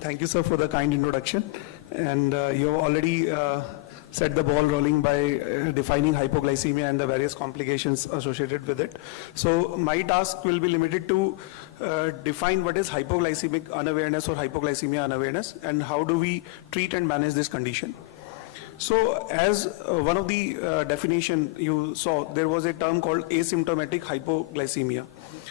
Thank you, sir, for the kind introduction. And you have already set the ball rolling by defining hypoglycemia and the various complications associated with it. So my task will be limited to define what is hypoglycemic unawareness or hypoglycemia unawareness and how do we treat and manage this condition. So as one of the definition you saw, there was a term called asymptomatic hypoglycemia.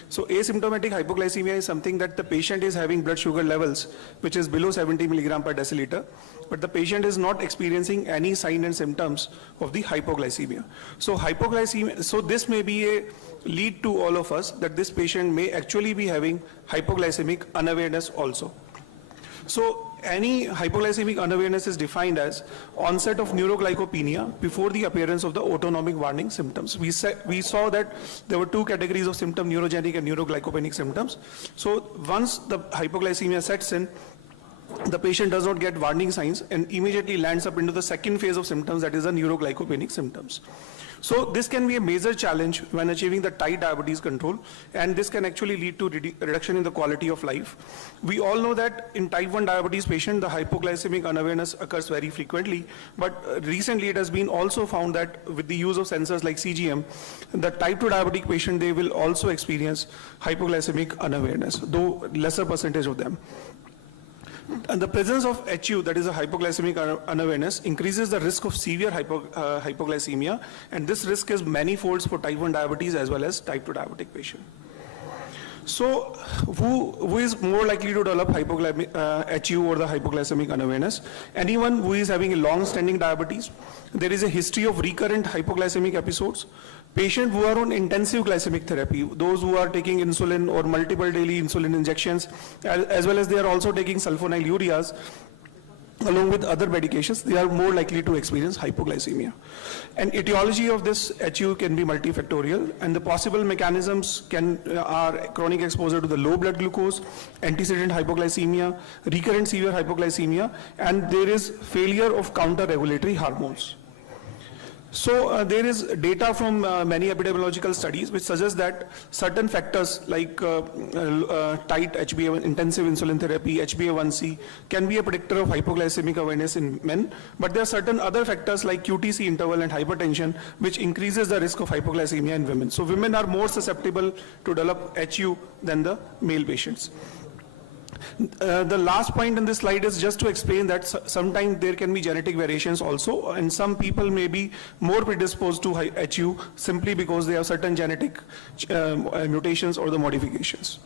So asymptomatic hypoglycemia is something that the patient is having blood sugar levels which is below 70 milligram per deciliter, but the patient is not experiencing any sign and symptoms of the hypoglycemia. So hypoglycemia, so this may be a lead to all of us that this patient may actually be having hypoglycemic unawareness also. So any hypoglycemic unawareness is defined as onset of neuroglycopenia before the appearance of the autonomic warning symptoms. We saw that there were two categories of symptom, neurogenic and neuroglycopenic symptoms. So once the hypoglycemia sets in, the patient does not get warning signs and immediately lands up into the second phase of symptoms, that is the neuroglycopenic symptoms. So this can be a major challenge when achieving the tight diabetes control, and this can actually lead to reduction in the quality of life. We all know that in type 1 diabetes patient, the hypoglycemic unawareness occurs very frequently, but recently it has been also found that with the use of sensors like CGM, the type 2 diabetic patient, they will also experience hypoglycemic unawareness, though lesser percentage of them. And the presence of HU, that is a hypoglycemic unawareness, increases the risk of severe hypoglycemia, and this risk is manifolds for type 1 diabetes as well as type 2 diabetic patient. So who is more likely to develop HU or the hypoglycemic unawareness? Anyone who is having a long-standing diabetes, there is a history of recurrent hypoglycemic episodes, patients who are on intensive glycemic therapy, those who are taking insulin or multiple daily insulin injections, as well as they are also taking sulfonylureas, along with other medications, they are more likely to experience hypoglycemia. And etiology of this HU can be multifactorial, and the possible mechanisms are chronic exposure to the low blood glucose, antecedent hypoglycemia, recurrent severe hypoglycemia, and there is failure of counter-regulatory hormones. So there is data from many epidemiological studies which suggest that certain factors like tight HbA1, intensive insulin therapy, HbA1c can be a predictor of hypoglycemic awareness in men, but there are certain other factors like QTc interval and hypertension which increases the risk of hypoglycemia in women. So women are more susceptible to develop HU than the male patients. The last point in this slide is just to explain that sometimes there can be genetic variations also, and some people may be more predisposed to HU simply because they have certain genetic mutations or the modifications.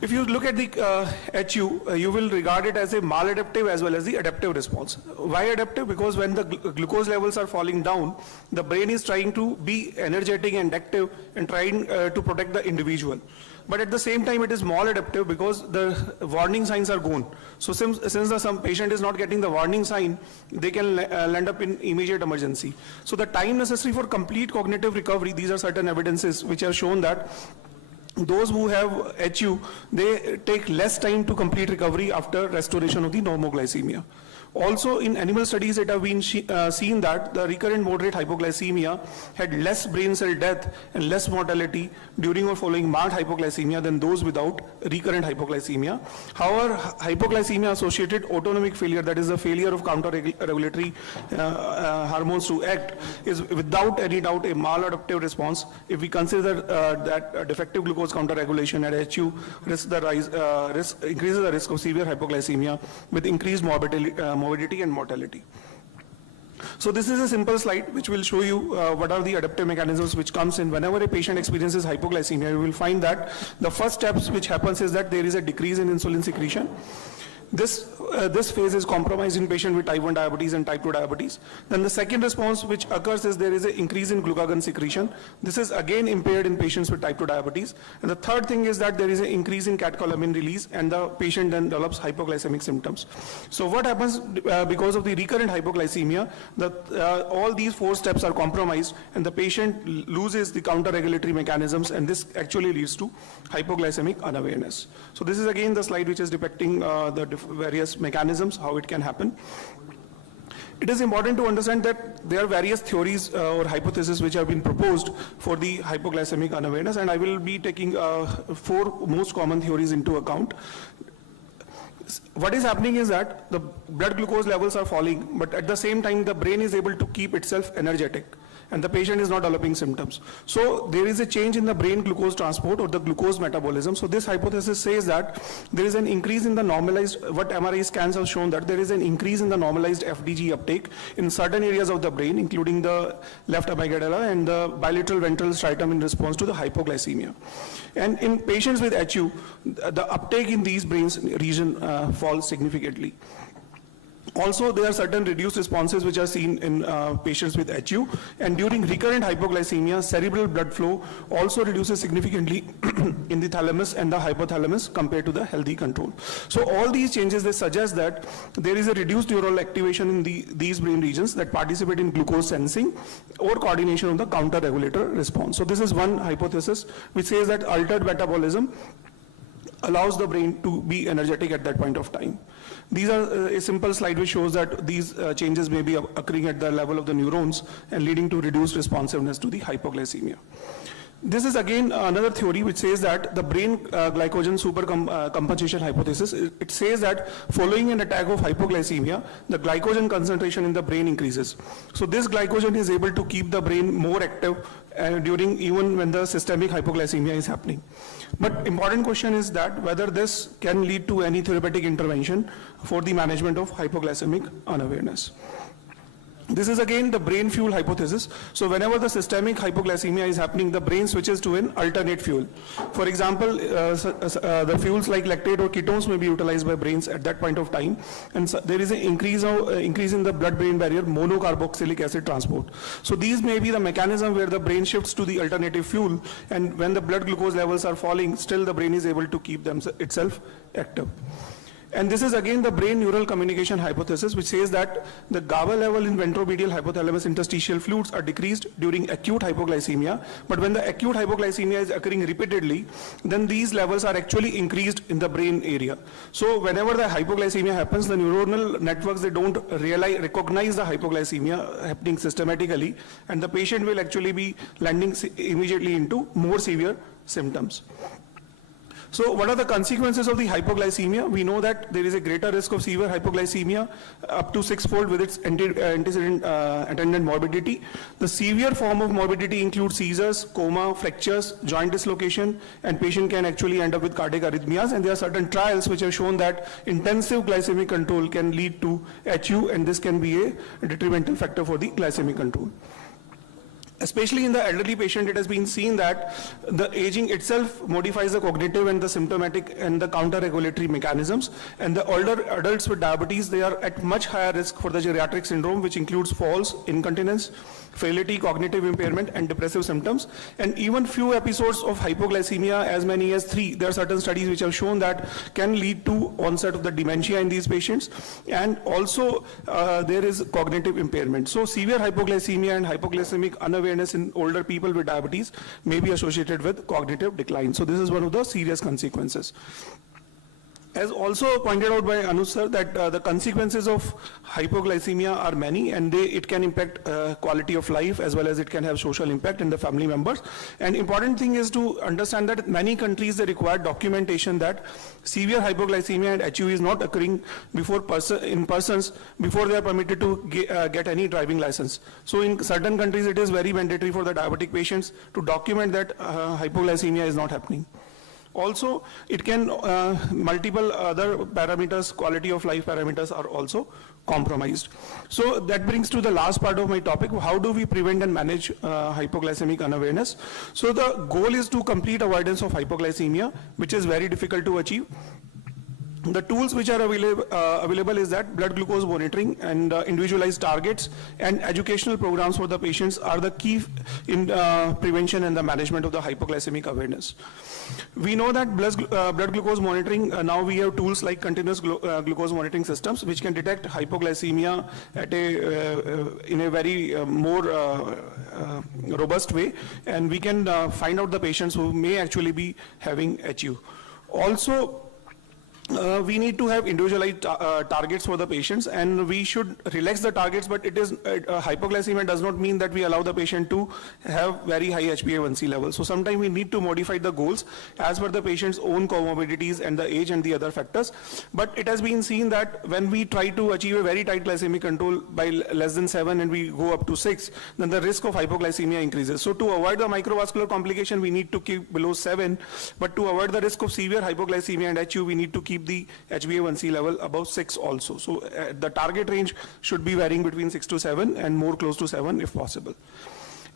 If you look at the HU, you will regard it as a maladaptive as well as the adaptive response. Why adaptive? Because when the glucose levels are falling down, the brain is trying to be energetic and active and trying to protect the individual. But at the same time, it is maladaptive because the warning signs are gone. So since some patient is not getting the warning sign, they can land up in immediate emergency. So the time necessary for complete cognitive recovery, these are certain evidences which have shown that those who have HU, they take less time to complete recovery after restoration of the normoglycemia. Also, in animal studies, it have been seen that the recurrent moderate hypoglycemia had less brain cell death and less mortality during or following mild hypoglycemia than those without recurrent hypoglycemia. However, hypoglycemia-associated autonomic failure, that is the failure of counter-regulatory hormones to act, is without any doubt a maladaptive response. If we consider that defective glucose counter-regulation at HU increases the risk of severe hypoglycemia with increased morbidity and mortality. So this is a simple slide which will show you what are the adaptive mechanisms which comes in whenever a patient experiences hypoglycemia. You will find that the first steps which happens is that there is a decrease in insulin secretion. This phase is compromised in patient with type 1 diabetes and type 2 diabetes. Then the second response which occurs is there is an increase in glucagon secretion. This is again impaired in patients with type 2 diabetes. And the third thing is that there is an increase in catecholamine release and the patient then develops hypoglycemic symptoms. So what happens because of the recurrent hypoglycemia, all these four steps are compromised and the patient loses the counter-regulatory mechanisms, and this actually leads to hypoglycemic unawareness. So this is again the slide which is depicting the various mechanisms, how it can happen. It is important to understand that there are various theories or hypotheses which have been proposed for the hypoglycemic unawareness, and I will be taking 4 most common theories into account. what is happening is that the blood glucose levels are falling, but at the same time, the brain is able to keep itself energetic, and the patient is not developing symptoms. So there is a change in the brain glucose transport or the glucose metabolism. So this hypothesis says that there is an increase in the normalized, what MRI scans have shown, that there is an increase in the normalized FDG uptake in certain areas of the brain, including the left amygdala and the bilateral ventral striatum in response to the hypoglycemia. And in patients with HU, the uptake in these brains region falls significantly. Also, there are certain reduced responses which are seen in patients with HU, and during recurrent hypoglycemia, cerebral blood flow also reduces significantly in the thalamus and the hypothalamus compared to the healthy control. So all these changes, they suggest that there is a reduced neural activation in these brain regions that participate in glucose sensing or coordination of the counter-regulator response. So this is one hypothesis which says that altered metabolism allows the brain to be energetic at that point of time. These are a simple slide which shows that these changes may be occurring at the level of the neurons and leading to reduced responsiveness to the hypoglycemia. This is again another theory which says that the brain glycogen supercompensation hypothesis. It says that following an attack of hypoglycemia, the glycogen concentration in the brain increases. So this glycogen is able to keep the brain more active during even when the systemic hypoglycemia is happening. But important question is that whether this can lead to any therapeutic intervention for the management of hypoglycemic unawareness. This is again the brain fuel hypothesis. So whenever the systemic hypoglycemia is happening, the brain switches to an alternate fuel. For example, the fuels like lactate or ketones may be utilized by brains at that point of time, and so there is an increase in the blood-brain barrier monocarboxylic acid transport. So these may be the mechanism where the brain shifts to the alternative fuel, and when the blood glucose levels are falling, still the brain is able to keep itself active. And this is again the brain neural communication hypothesis, which says that the GABA level in ventromedial hypothalamus interstitial fluids are decreased during acute hypoglycemia, but when the acute hypoglycemia is occurring repeatedly, then these levels are actually increased in the brain area. So whenever the hypoglycemia happens, the neuronal networks, they don't recognize the hypoglycemia happening systematically, and the patient will actually be landing immediately into more severe symptoms. So what are the consequences of the hypoglycemia? We know that there is a greater risk of severe hypoglycemia, up to 6-fold with its antecedent attendant morbidity. The severe form of morbidity includes seizures, coma, fractures, joint dislocation, and patient can actually end up with cardiac arrhythmias. And there are certain trials which have shown that intensive glycemic control can lead to HU, and this can be a detrimental factor for the glycemic control. Especially in the elderly patient, it has been seen that the aging itself modifies the cognitive and the symptomatic and the counter-regulatory mechanisms. And the older adults with diabetes, they are at much higher risk for the geriatric syndrome, which includes falls, incontinence, frailty, cognitive impairment, and depressive symptoms. And even few episodes of hypoglycemia, as many as 3, there are certain studies which have shown that can lead to onset of the dementia in these patients. And also there is cognitive impairment. So severe hypoglycemia and hypoglycemic unawareness in older people with diabetes may be associated with cognitive decline. So this is one of the serious consequences. As also pointed out by Anuj sir, that the consequences of hypoglycemia are many, and it can impact quality of life as well as it can have social impact in the family members. And important thing is to understand that many countries, they require documentation that severe hypoglycemia and HU is not occurring in persons before they are permitted to get any driving license. So in certain countries, it is very mandatory for the diabetic patients to document that hypoglycemia is not happening. Also, it can, multiple other parameters, quality of life parameters are also compromised. So that brings to the last part of my topic, how do we prevent and manage hypoglycemic unawareness? So the goal is to complete avoidance of hypoglycemia, which is very difficult to achieve. The tools which are available is that blood glucose monitoring and individualized targets and educational programs for the patients are the key in prevention and the management of the hypoglycemic awareness. We know that blood glucose monitoring, now we have tools like continuous glucose monitoring systems which can detect hypoglycemia at in a very more robust way, and we can find out the patients who may actually be having HU. Also, we need to have individualized targets for the patients, and we should relax the targets, but it is hypoglycemia does not mean that we allow the patient to have very high HbA1c levels. So sometimes we need to modify the goals as per the patient's own comorbidities and the age and the other factors. But it has been seen that when we try to achieve a very tight glycemic control by less than 7 and we go up to 6, then the risk of hypoglycemia increases. So to avoid the microvascular complication, we need to keep below 7, but to avoid the risk of severe hypoglycemia and HU, we need to keep the HbA1c level above 6 also. So the target range should be varying between 6 to 7 and more close to 7 if possible.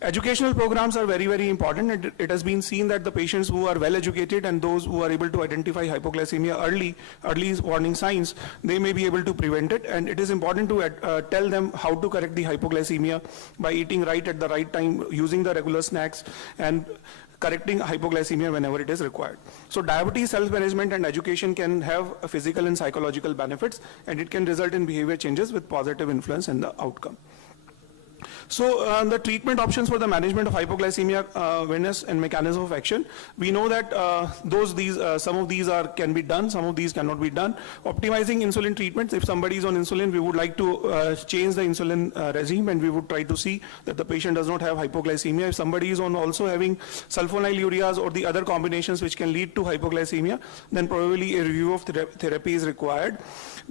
Educational programs are very, very important. It has been seen that the patients who are well educated and those who are able to identify hypoglycemia early warning signs, they may be able to prevent it. And it is important to tell them how to correct the hypoglycemia by eating right at the right time, using the regular snacks, and correcting hypoglycemia whenever it is required. So diabetes self-management and education can have physical and psychological benefits, and it can result in behavior changes with positive influence in the outcome. So the treatment options for the management of hypoglycemia awareness and mechanism of action, we know that some of these can be done, some of these cannot be done. Optimizing insulin treatments, if somebody is on insulin, we would like to change the insulin regime, and we would try to see that the patient does not have hypoglycemia. If somebody is on also having sulfonylureas or the other combinations which can lead to hypoglycemia, then probably a review of therapy is required.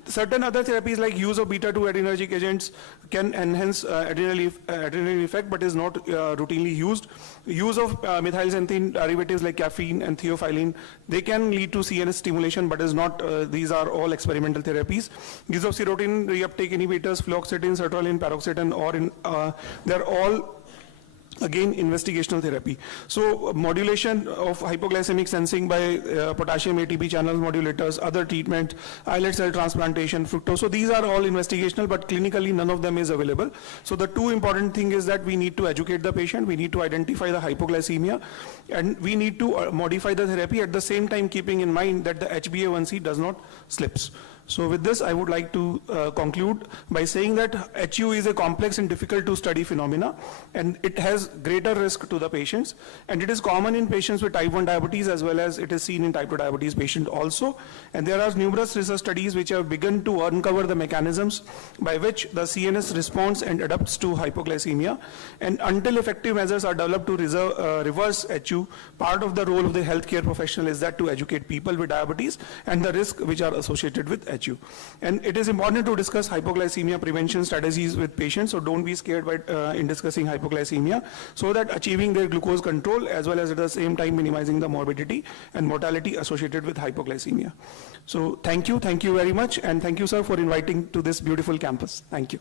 Certain other therapies like use of beta-2 adrenergic agents can enhance adrenal effect, but is not routinely used. Use of methylxanthine derivatives like caffeine and theophylline, they can lead to CNS stimulation, but is not, these are all experimental therapies. Use of serotonin reuptake inhibitors, fluoxetine, sertraline, paroxetine, or they're all again investigational therapy. So modulation of hypoglycemic sensing by potassium ATP channel modulators, other treatment, islet cell transplantation, fructose. So these are all investigational, but clinically none of them is available. So the two important thing is that we need to educate the patient, we need to identify the hypoglycemia, and we need to modify the therapy at the same time keeping in mind that the HbA1c does not slips. So with this, I would like to conclude by saying that HU is a complex and difficult to study phenomena, and it has greater risk to the patients, and it is common in patients with type 1 diabetes as well as it is seen in type 2 diabetes patient also. And there are numerous research studies which have begun to uncover the mechanisms by which the CNS responds and adapts to hypoglycemia. And until effective measures are developed to reverse HU, part of the role of the healthcare professional is that to educate people with diabetes and the risk which are associated with HU. And it is important to discuss hypoglycemia prevention strategies with patients, so don't be scared by in discussing hypoglycemia, so that achieving their glucose control as well as at the same time minimizing the morbidity and mortality associated with hypoglycemia. So thank you very much, and thank you, sir, for inviting to this beautiful campus. Thank you.